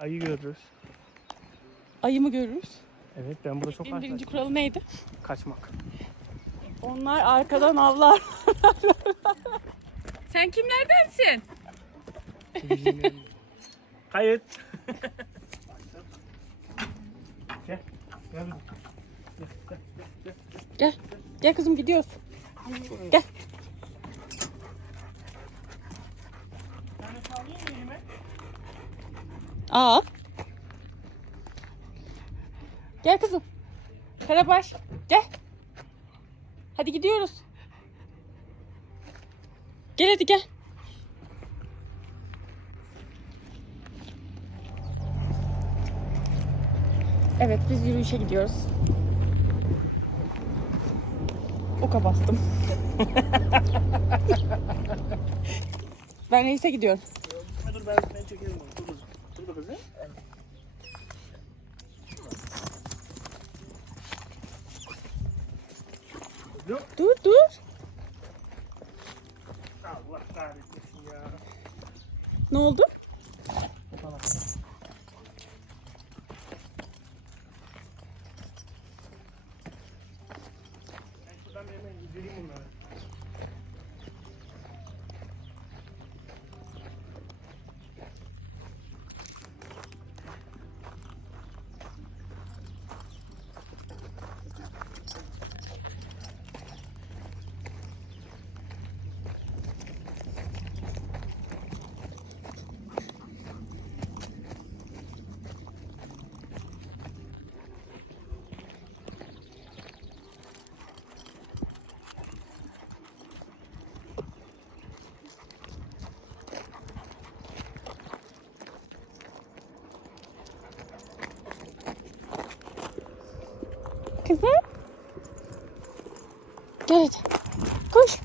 Ayı görürüz. Ayı mı görürüz? Evet ben burada çok Benim birinci karşılaştım. kuralı neydi? Kaçmak. Onlar arkadan avlar. Sen kimlerdensin? Kayıt. Gel. Gel. Gel. Gel kızım gidiyoruz. Gel. Yani sallayayım mı elime? Aa. Gel kızım. Karabaş. Gel. Hadi gidiyoruz. Gel hadi gel. Evet biz yürüyüşe gidiyoruz. Oka bastım. ben reise gidiyorum. Dur ben, ben çekerim onu. Kızım. Dur. Dur. Dur. Allah kahretmesin ya. Ne oldu? Tamam. Ben şuradan bir hemen indireyim bunları. Kızım. Gel hadi. Koş.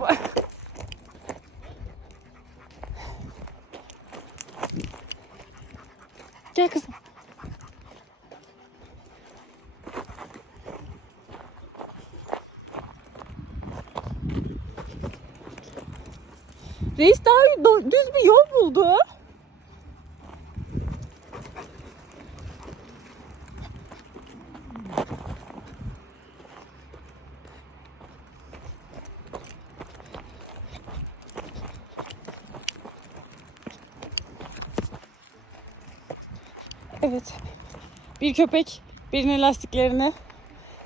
Hoppa. Gel kızım. Reis daha düz bir yol buldu. Evet. Bir köpek birinin lastiklerini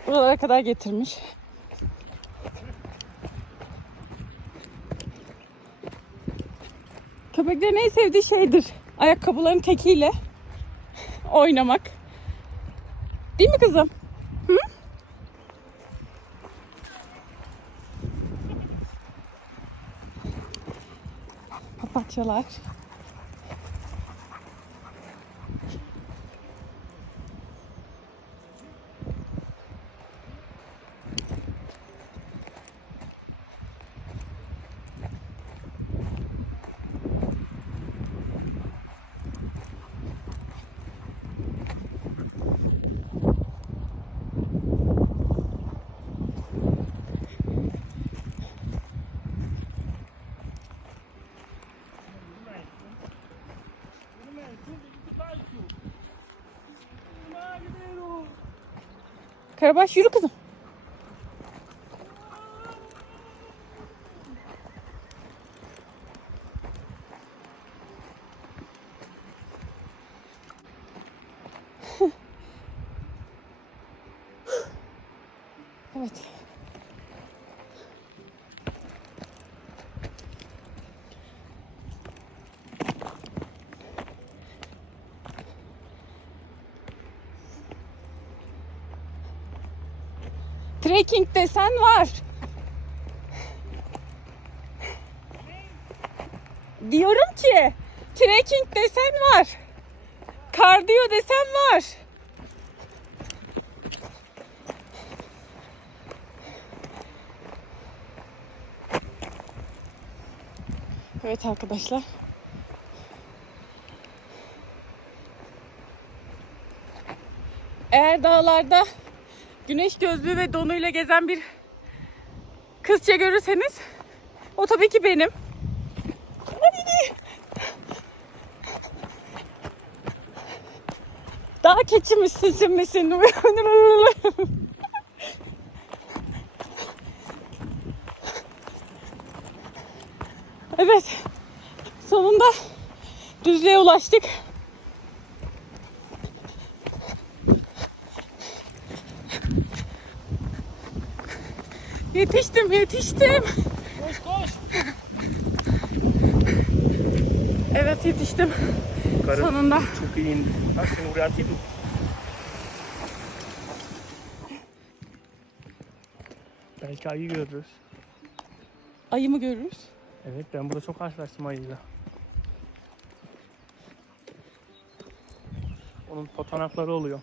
buralara kadar getirmiş. Köpeklerin en sevdiği şeydir. Ayakkabıların tekiyle oynamak. Değil mi kızım? Hı? Papatyalar. Karabaş yürü kızım. Trekking desen var. Diyorum ki trekking desen var. Kardiyo desen var. Evet arkadaşlar. Eğer dağlarda güneş gözlüğü ve donuyla gezen bir kızça görürseniz o tabii ki benim. Daha keçi misin sen misin? Evet. Sonunda düzlüğe ulaştık. Yetiştim. Koş koş. Evet yetiştim. Karın Sonunda. çok iyi indi. Bak seni buraya atayım. Belki ayı görürüz. Ayı mı görürüz? Evet ben burada çok karşılaştım ayıyla. Onun potanakları oluyor.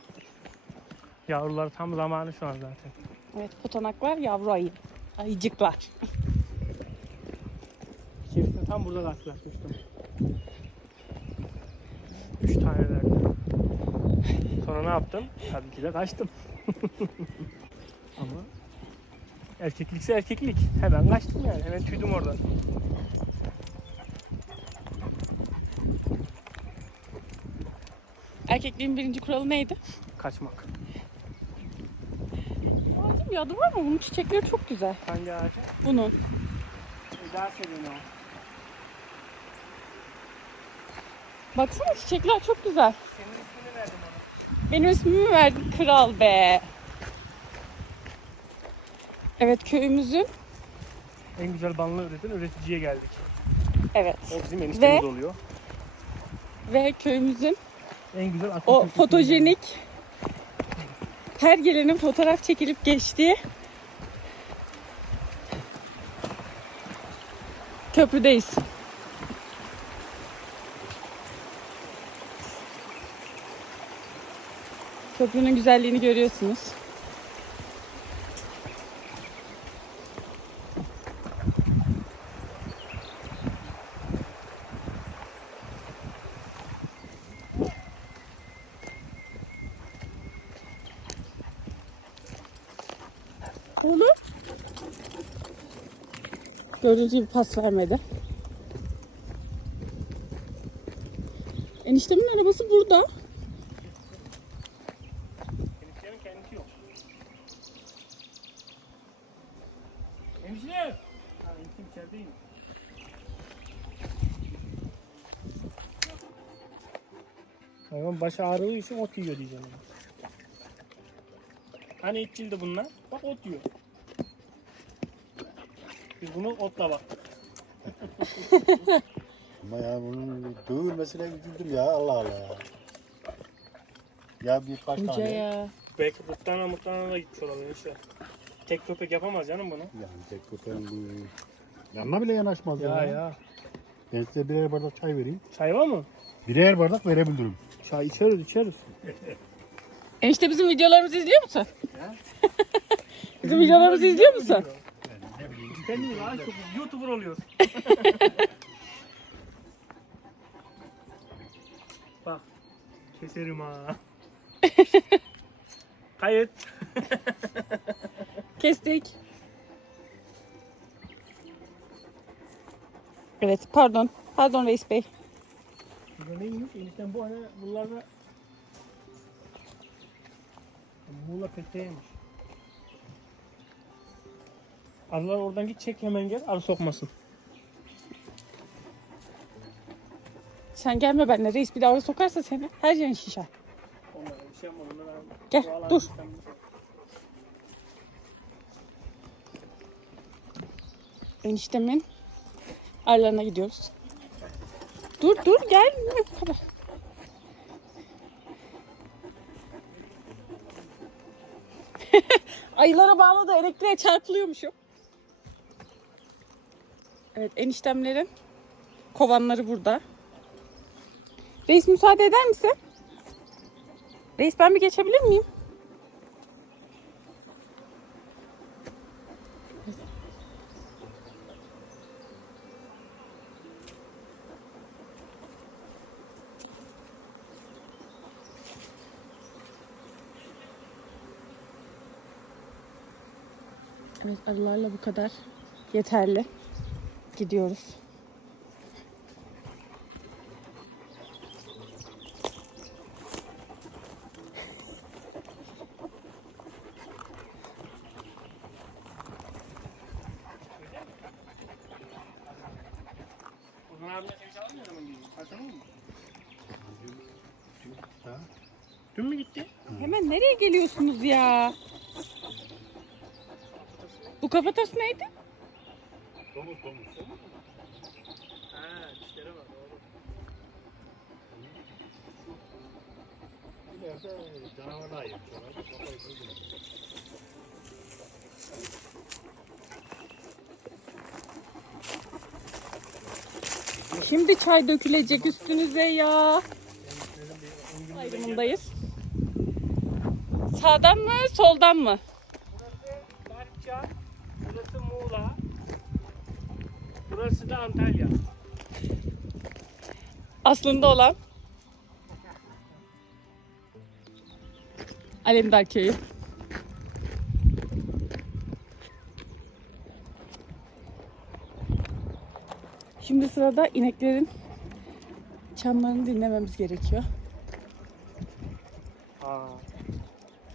Yavruları tam zamanı şu an zaten. Evet potanaklar yavru ayı. Ayıcıklar. İçerisinde tam burada karşılaşmıştım. Üç tane verdi. Sonra ne yaptım? Tabii ki de kaçtım. Ama erkeklikse erkeklik. Hemen kaçtım yani. Hemen tüydüm oradan. Erkekliğin birinci kuralı neydi? Kaçmak. Bir adı var mı? Bunun çiçekleri çok güzel. Hangi ağaca? Bunun. Eda Selin o. Baksana çiçekler çok güzel. Senin ismini verdim ona. Benim ismimi verdin kral be. Evet köyümüzün. En güzel balını üreten üreticiye geldik. Evet. O bizim eniştemiz Ve- oluyor. Ve köyümüzün En güzel o fotojenik her gelenin fotoğraf çekilip geçtiği köprüdeyiz. Köprünün güzelliğini görüyorsunuz. Gördüğünüz gibi pas vermedi. Eniştemin arabası burada. Eniştemin kendisi yok. Enişte! Ha, eniştem içerideyim. Hayvan başı ağrıdığı için ot yiyor diyeceğim. Hani itçildi bunlar? Bak ot yiyor. Bunu otla baktık. Ama ya bunun dövülmesine üzüldüm ya Allah Allah ya. Ya birkaç Hoca tane. ya. Belki mıhtana mıhtana da gitmiş olabilir işte. Tek köpek yapamaz canım bunu. Yani tek köpeğin bu yanına bile yanaşmaz ya. Ya ya. Ben size birer bardak çay vereyim. Çay var mı? Birer bardak verebilirim. Çay içeriz içeriz. Enişte bizim videolarımızı izliyor musun? bizim videolarımızı izliyor musun? Kendini aç çok YouTuber oluyorsun. Bak keserim ha. Kayıt. Kestik. Evet pardon. Pardon Reis Bey. Burada neymiş? Enişten bu hani bunlarda Muğla peteğiymiş. Arılar oradan git çek hemen gel arı sokmasın. Sen gelme benimle reis bir daha oraya sokarsa seni her yerin şişer. Onlara bir şey. Onlara Gel, Doğal dur. Eniştemin arılarına gidiyoruz. Dur dur gel. Bu kadar. Ayılara bağlı da elektriğe çarpılıyormuşum. Evet eniştemlerin Kovanları burada. Reis müsaade eder misin? Reis ben bir geçebilir miyim? Evet arılarla bu kadar yeterli gidiyoruz. Dün mü gitti? Hemen nereye geliyorsunuz ya? Bu kafatas neydi? Domuz domuz. Ha dişleri var doğru. İleride canavarlar yemiş. Orada kafayı kırdılar. Şimdi çay dökülecek üstünüze ya. Ayrımındayız. Sağdan mı, soldan mı? Antalya. Aslında olan. Alemdar köyü. Şimdi sırada ineklerin çanlarını dinlememiz gerekiyor. Ha.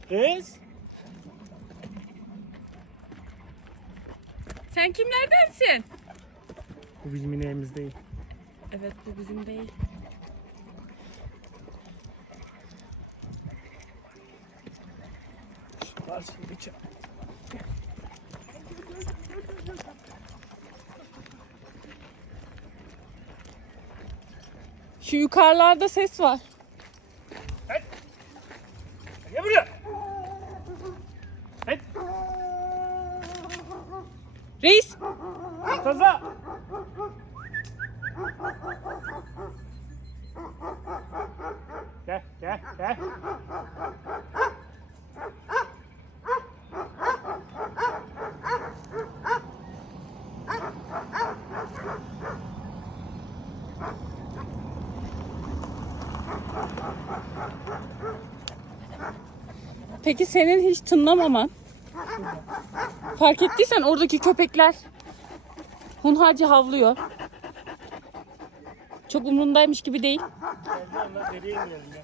Kız. Sen kimlerdensin? Bu bizim ineğimiz değil. Evet bu bizim değil. Var şimdi çay. Şu yukarılarda ses var. Gel buraya. Evet. Reis Taza. Peki senin hiç tınlamaman. Fark ettiysen oradaki köpekler hunharca havlıyor. Çok umrundaymış gibi değil. Deriye inelim ya.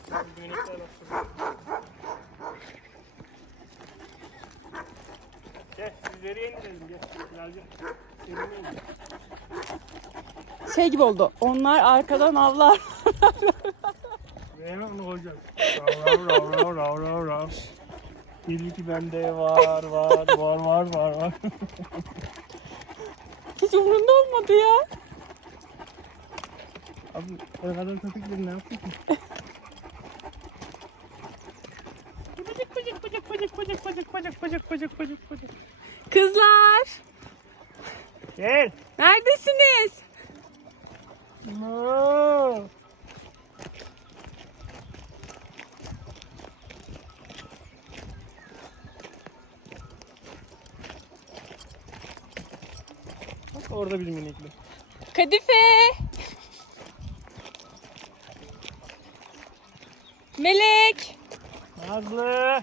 Gel deriye gel. Şey gibi oldu. Onlar arkadan avlar. Hemen onu koyacağız. Rav rav rav rav rav rav. Bil ki bende var var var var var var. Hiç umrunda olmadı ya. Abi o kadar köpekleri ne yaptı ki? Bıcık bıcık bıcık bıcık bıcık bıcık bıcık bıcık bıcık bıcık bıcık. Kızlar. Gel. Neredesiniz? Bak orada bizim inekli. Kadife. Melek. Nazlı.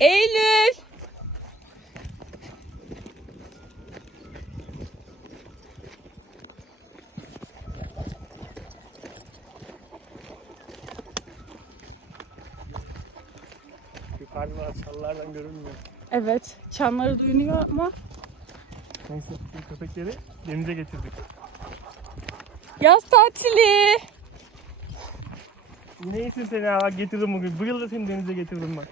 Eylül. Yukarıda çalılardan görünmüyor. Evet. Çanları duyuluyor ama Neyse köpekleri denize getirdik. Yaz tatili. İyisin seni bak getirdim bugün. Bu yıl da seni denize getirdim bak.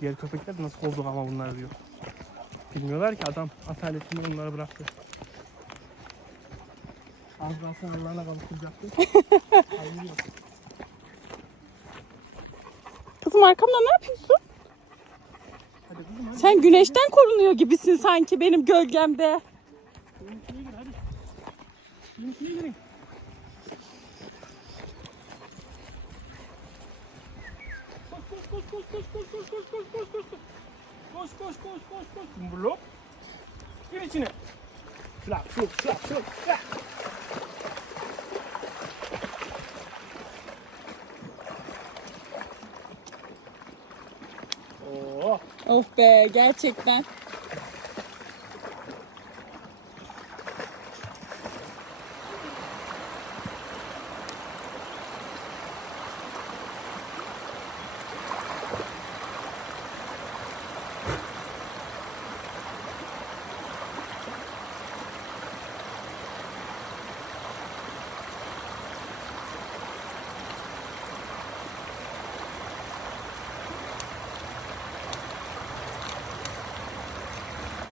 Diğer köpekler de nasıl oldu ama bunlar diyor. Bilmiyorlar ki adam asaletini onlara bıraktı. Az kalsın Allah'ına kavuşturacaktı. Kızım arkamda ne yapıyorsun? Sen güneşten korunuyor gibisin sanki benim gölgemde. Koş koş koş koş koş koş koş koş koş koş koş koş. Koş koş koş. Blok. Gir içine. Şlap şlap şlap şlap. Oh be gerçekten.